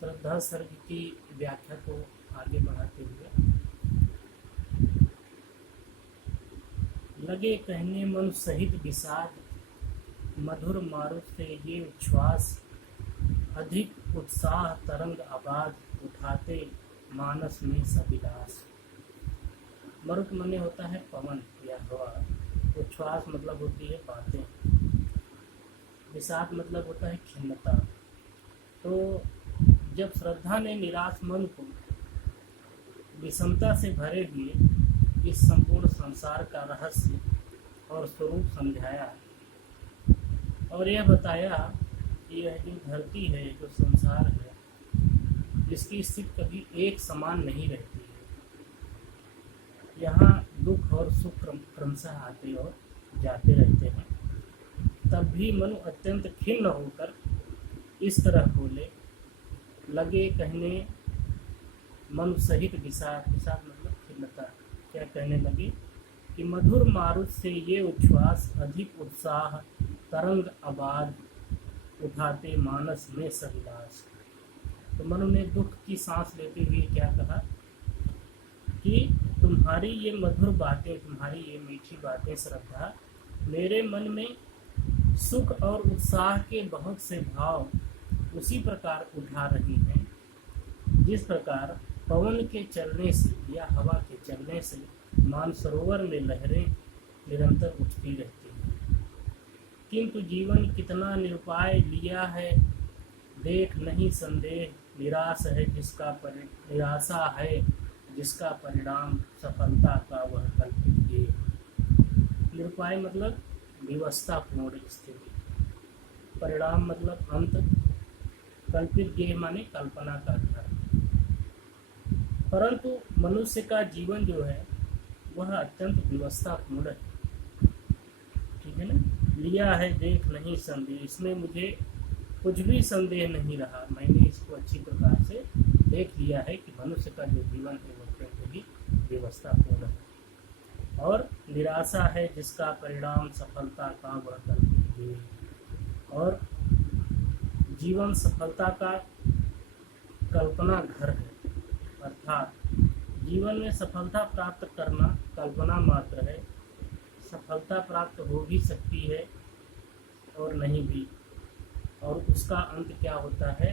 श्रद्धा सर्ग की व्याख्या को आगे बढ़ाते हुए लगे कहने मन सहित विषाद, मधुर मारुत से ये उच्छ्वास, अधिक उत्साह तरंग आबाद, उठाते मानस में सविलास। मरुत मने होता है पवन या हवा, उच्छ्वास मतलब होती है बातें, विषाद मतलब होता है खिन्नता। तो जब श्रद्धा ने निराश मन को विषमता से भरे हुए इस संपूर्ण संसार का रहस्य और स्वरूप समझाया और यह बताया कि यह जो धरती है, जो संसार है, इसकी स्थिति कभी एक समान नहीं रहती है। यहाँ दुख और सुख क्रमशः आते और जाते रहते हैं। तब भी मनु अत्यंत खिन्न होकर इस तरह बोले, लगे कहने मन सहित विषाद, विषाद मतलब खिन्नता। क्या कहने लगे कि मधुर मारुत से ये उच्छ्वास, अधिक उत्साह तरंग आबाद, उठाते मानस में सविलास। तो मनु ने दुख की सांस लेते हुए क्या कहा कि तुम्हारी ये मधुर बातें, तुम्हारी ये मीठी बातें श्रद्धा, मेरे मन में सुख और उत्साह के बहुत से भाव उसी प्रकार उठा रही हैं जिस प्रकार पवन के चलने से या हवा के चलने से मानसरोवर में लहरें निरंतर उठती रहती हैं। किंतु जीवन कितना निरुपाय लिया है, देख नहीं संदेह, निराशा है जिसका परिणाम सफलता का वह कल्पित गेय। निरुपाय मतलब विवस्थापूर्ण स्थिति, परिणाम मतलब अंत, कल्पित गेय माने कल्पना का घर। परंतु मनुष्य का जीवन जो है वह अत्यंत विवस्थापूर्ण है, ठीक है ना। लिया है देख नहीं संदेह, इसमें मुझे कुछ भी संदेह नहीं रहा। मैंने इसको अच्छी प्रकार से देख लिया है कि मनुष्य का जो जीवन है वह अत्यंत ही विवस्थापूर्ण है। और निराशा है जिसका परिणाम सफलता का वह कल्पित गेय। और जीवन सफलता का कल्पना घर है, अर्थात जीवन में सफलता प्राप्त करना कल्पना मात्र है। सफलता प्राप्त हो भी सकती है और नहीं भी, और उसका अंत क्या होता है,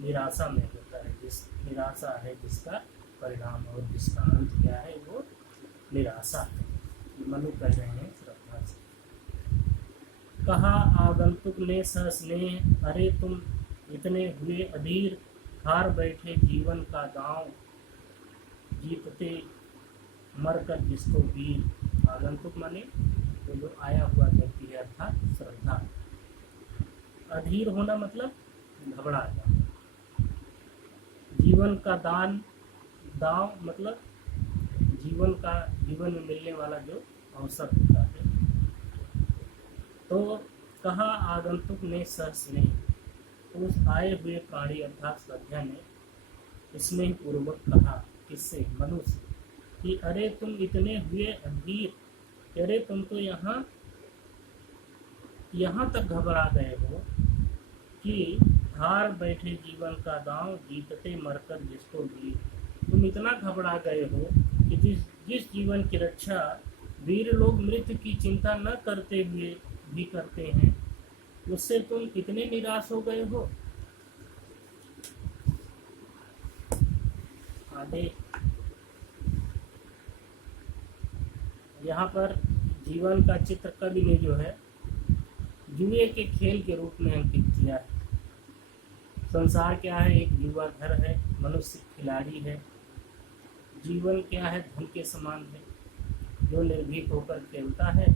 निराशा में होता है। निराशा है जिसका परिणाम, और जिसका अंत क्या है, वो निराशा है। मनु कह रहे हैं श्रद्धा से। कहा आगंतुक ने सस्नेह, अरे तुम इतने हुए अधीर, हार बैठे जीवन का दांव, जीतते मरकर जिसको वीर। आगंतुक माने तो जो आया हुआ व्यक्ति है, अर्थात श्रद्धा। अधीर होना मतलब घबरा जाना। जीवन का दांव मतलब जीवन में मिलने वाला जो अवसर होता है। तो कहा आगंतुक ने सस्नेह, तो उस आए हुए प्राणी अर्थात श्रद्धा ने स्नेह पूर्वक कहा, किससे, मनुष्य, कि अरे तुम इतने हुए अधीर, अरे तुम तो यहाँ तक घबरा गए हो कि हार बैठे जीवन का दांव, जीतते मरकर जिसको वीर। तुम इतना घबरा गए हो कि जिस जीवन की रक्षा वीर लोग मृत्यु की चिंता न करते हुए भी करते हैं, उससे तुम इतने निराश हो गए हो। आगे यहाँ पर जीवन का चित्र कवि ने जो है जुए के खेल के रूप में अंकित किया है। संसार क्या है, एक जुआ घर है, मनुष्य खिलाड़ी है। जीवन क्या है, धन के समान है। जो निर्भीक होकर खेलता है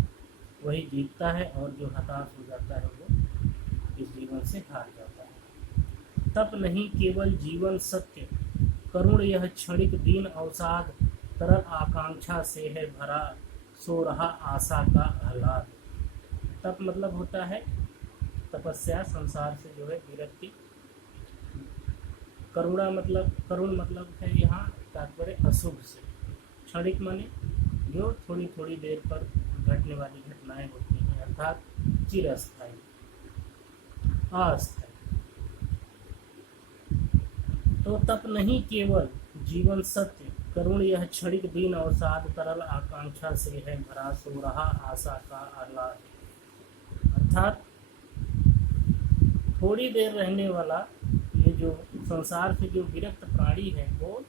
वही जीतता है, और जो हताश हो जाता है वो इस जीवन से हार जाता है। तप नहीं केवल जीवन सत्य, करुण यह क्षणिक दीन अवसाद, तरल आकांक्षा से है भरा, सो रहा आशा का आह्लाद। तप मतलब होता है तपस्या, संसार से जो है विरक्ति। करुण मतलब है यहाँ तात्पर्य अशुभ से। क्षणिक माने जो थोड़ी थोड़ी देर पर घटने वाली घटनाएं होती हैं, अर्थात चिरस्थायी, अस्थायी। तो तप नहीं केवल जीवन सत्य करुण यह क्षणिक दिन अवसाद तरल आकांक्षा से है भरा सो रहा आशा का आह्लाद। अर्थात थोड़ी देर रहने वाला ये जो संसार से जो विरक्त प्राणी है वो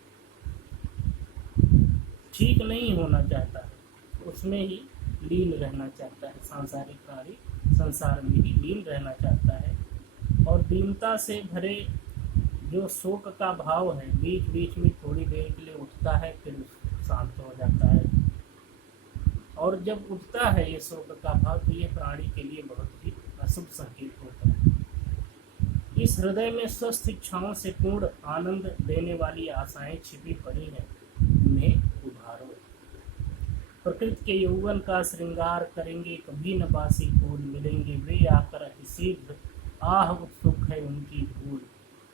ठीक नहीं होना चाहता है, उसमें ही लीन रहना चाहता है। सांसारिक प्राणी संसार में ही लीन रहना चाहता है और दीनता से भरे जो शोक का भाव है बीच बीच में थोड़ी देर के लिए उठता है फिर शांत हो जाता है। और जब उठता है ये शोक का भाव तो ये प्राणी के लिए बहुत ही अशुभ संकेत होता है। इस हृदय में स्वस्थ इच्छाओं से पूर्ण आनंद देने वाली आशाएं छिपी पड़ी हैं, उन्हें उभारो। प्रकृति के यौवन का श्रृंगार करेंगे कभी न बासी फूल मिलेंगे वे आकर शीघ्र आह उत्सुक है उनकी धूल।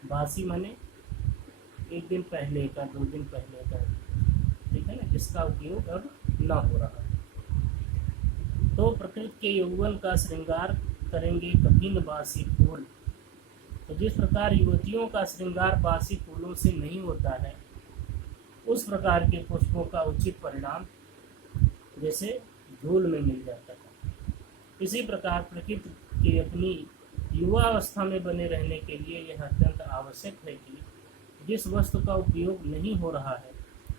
बासी माने एक दिन पहले का, 2 दिन पहले का, ठीक है ना, जिसका उपयोग अब न हो रहा है। तो प्रकृति के यौवन का श्रृंगार करेंगे कभी न बासी फूल। तो जिस प्रकार युवतियों का श्रृंगार बासी फूलों से नहीं होता है, उस प्रकार के पुष्पों का उचित परिणाम जैसे धूल में मिल जाता है। इसी प्रकार प्रकृति की अपनी युवा अवस्था में बने रहने के लिए यह अत्यंत आवश्यक है कि जिस वस्तु का उपयोग नहीं हो रहा है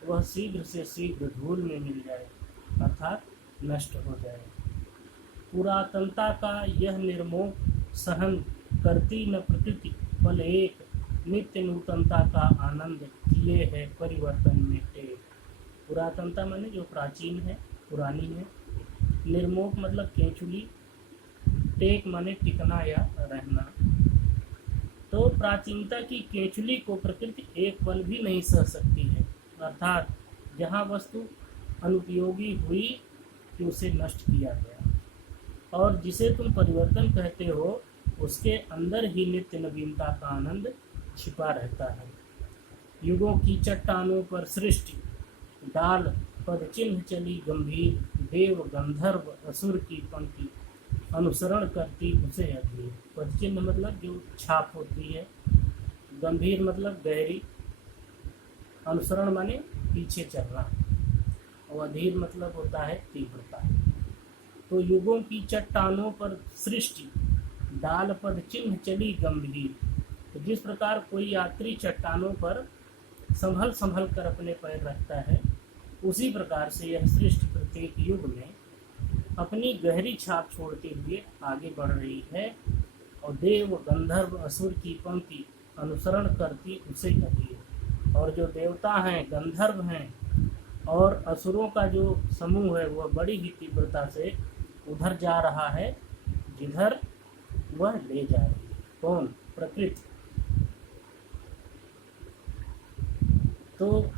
वह शीघ्र से शीघ्र धूल में मिल जाए, अर्थात नष्ट हो जाए। पुरातनता का यह निर्मोह सहन करती न प्रकृति पल एक नित्य नूतनता का आनंद किए है परिवर्तन में टेक। पुरातनता माने जो प्राचीन है, पुरानी है। निर्मोह मतलब केंचुली, टेक माने टिकना या रहना। तो प्राचीनता की केंचुली को प्रकृति एक पल भी नहीं सह सकती है, अर्थात जहाँ वस्तु अनुपयोगी हुई कि उसे नष्ट किया गया, और जिसे तुम परिवर्तन कहते हो उसके अंदर ही नित्य नवीनता का आनंद छिपा रहता है। युगों की चट्टानों पर सृष्टि डाल पद चिन्ह चली गंभीर देव गंधर्व असुर की पंक्ति अनुसरण करती उसे अधीर। पद चिन्ह मतलब जो छाप होती है, गंभीर मतलब गहरी, अनुसरण माने पीछे चलना, और अधीर मतलब होता है तीव्रता। तो युगों की चट्टानों पर सृष्टि डाल पद चिन्ह चली गंभीर। तो जिस प्रकार कोई यात्री चट्टानों पर संभल संभल कर अपने पैर रखता है, उसी प्रकार से यह सृष्टि प्रत्येक युग में अपनी गहरी छाप छोड़ते हुए आगे बढ़ रही है, और देव गंधर्व असुर की पंक्ति अनुसरण करती उसे अधीर। और जो देवता हैं, गंधर्व हैं और असुरों का जो समूह है वह बड़ी ही तीव्रता से उधर जा रहा है जिधर वह ले जा रही है। कौन? प्रकृति। तो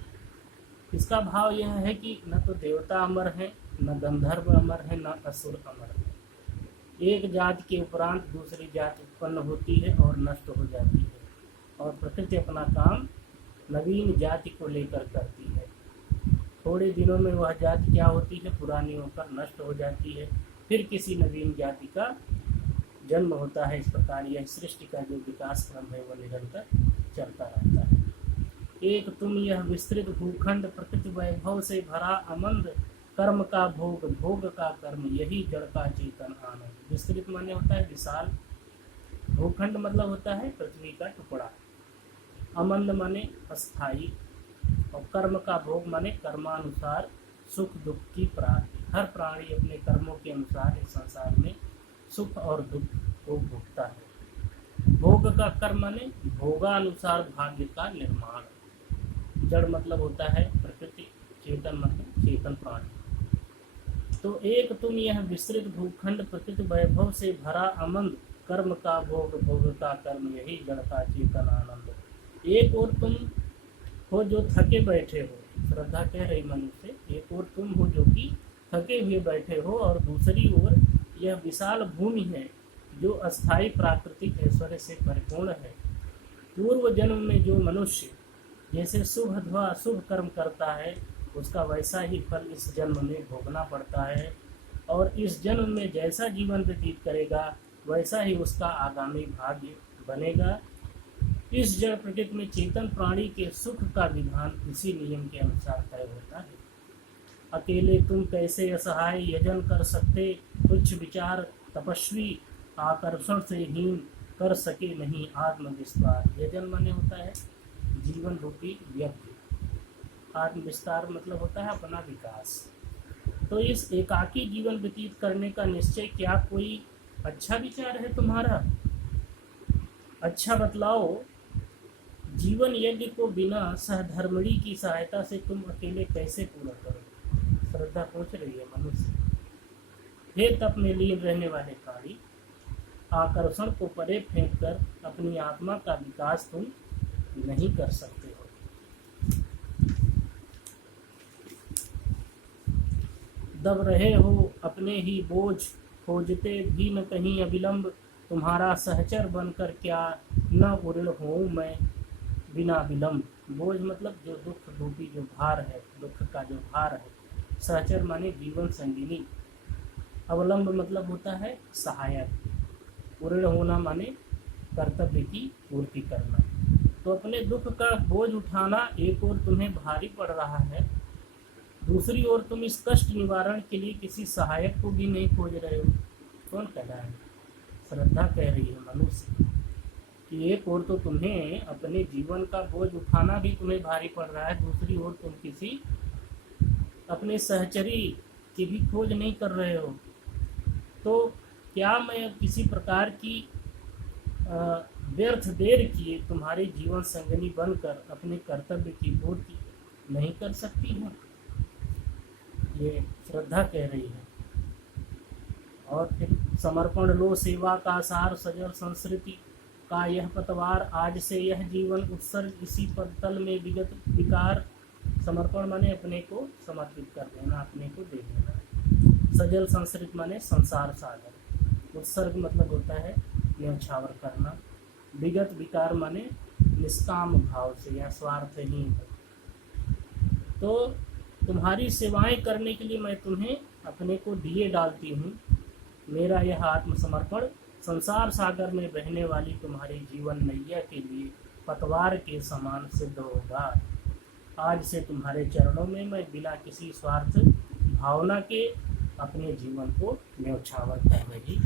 इसका भाव यह है कि न तो देवता अमर है, न गंधर्व अमर है, न असुर अमर है। एक जाति के उपरांत दूसरी जाति उत्पन्न होती है और नष्ट हो जाती है, और प्रकृति अपना काम नवीन जाति को लेकर करती है। थोड़े दिनों में वह जाति क्या होती है? पुरानी होकर नष्ट हो जाती है, फिर किसी नवीन जाति का जन्म होता है। इस प्रकार यह सृष्टि का जो विकास क्रम है वह निरंतर चलता रहता है। एक तुम यह विस्तृत भूखंड प्रकृति वैभव से भरा अमंद कर्म का भोग भोग का कर्म यही जड़ का चेतन आनंद। विस्तृत माने होता है विशाल, भूखंड मतलब होता है पृथ्वी का टुकड़ा, अमंद माने अस्थाई, और कर्म का भोग माने कर्मानुसार सुख दुख की प्राप्ति। हर प्राणी अपने कर्मों के अनुसार इस संसार में सुख और दुख को भोगता है। भोग का कर्म माने भोगानुसार भाग्य का निर्माण। जड़ मतलब होता है प्रकृति, चेतन मतलब चेतन प्राणी। तो एक तुम यह विस्तृत भूखंड प्रकृति वैभव से भरा अमंद कर्म का भोग भोग का कर्म यही जड़ का चेतन आनंद। एक और तुम हो जो थके बैठे हो, श्रद्धा कह रही मनुष्य, एक और तुम हो जो कि थके हुए बैठे हो, और दूसरी ओर यह विशाल भूमि है जो अस्थाई प्राकृतिक ऐश्वर्य से परिपूर्ण है। पूर्व जन्म में जो मनुष्य जैसे शुभ अथवा अशुभ कर्म करता है उसका वैसा ही फल इस जन्म में भोगना पड़ता है, और इस जन्म में जैसा जीवन व्यतीत करेगा वैसा ही उसका आगामी भाग्य बनेगा। इस जड़ प्रकृति में चेतन प्राणी के सुख का विधान इसी नियम के अनुसार तय होता है। अकेले तुम कैसे असहाय यजन कर सकते, तुच्छ विचार तपस्वी आकर्षण से हीन कर सके नहीं आत्मविस्तार। यजन माने होता है जीवन रूपी यज्ञ, आत्मविस्तार मतलब होता है अपना विकास। तो इस एकाकी जीवन व्यतीत करने का निश्चय क्या कोई अच्छा विचार है तुम्हारा? अच्छा बतलाओ, जीवन यज्ञ को बिना सहधर्मिणी की सहायता से तुम अकेले कैसे पूरा करो? श्रद्धा पूछ रही है मनुष्य। हे तप में लीन रहने वाले प्राणी, आकर्षण को परे फेंक कर अपनी आत्मा का विकास तुम नहीं कर सकते हो। दब रहे हो अपने ही बोझ, खोजते भी न कहीं अविलंब, तुम्हारा सहचर बनकर क्या न उऋण हूँ मैं बिना विलंब। बोझ मतलब जो दुख रूपी जो भार है, दुख का जो भार है। सहचर माने जीवन संगिनी। अवलंब मतलब होता है सहायक। उऋण होना माने कर्तव्य की पूर्ति करना। तो अपने दुख का बोझ उठाना एक ओर तुम्हें भारी पड़ रहा है, दूसरी ओर तुम इस कष्ट निवारण के लिए किसी सहायक को भी नहीं खोज रहे हो। कौन कह रहा है? श्रद्धा कह रही है मनुष्य कि एक ओर तो तुम्हें अपने जीवन का बोझ उठाना भी तुम्हें भारी पड़ रहा है, दूसरी ओर तुम किसी अपने सहचरी की भी खोज नहीं कर रहे हो। तो क्या मैं किसी प्रकार की व्यर्थ देर किए तुम्हारे जीवन संगनी बनकर अपने कर्तव्य की पूर्ति नहीं कर सकती हूँ? ये श्रद्धा कह रही है। और फिर समर्पण लो सेवा का सार, सजल संस्कृति का यह पतवार, आज से यह जीवन उत्सर्ग इसी पदतल में विगत विकार। समर्पण माने अपने को समर्पित कर देना, अपने को दे देना। सजल संस्कृत माने संसार सागर। उत्सर्ग मतलब होता है न्यौछावर करना। विगत विकार माने निष्काम भाव से या स्वार्थहीन। तो तुम्हारी सेवाएं करने के लिए मैं तुम्हें अपने को दिए डालती हूँ। मेरा यह आत्मसमर्पण संसार सागर में बहने वाली तुम्हारी जीवन नैया के लिए पतवार के समान सिद्ध होगा। आज से तुम्हारे चरणों में मैं बिना किसी स्वार्थ भावना के अपने जीवन को न्यौछावर कर रही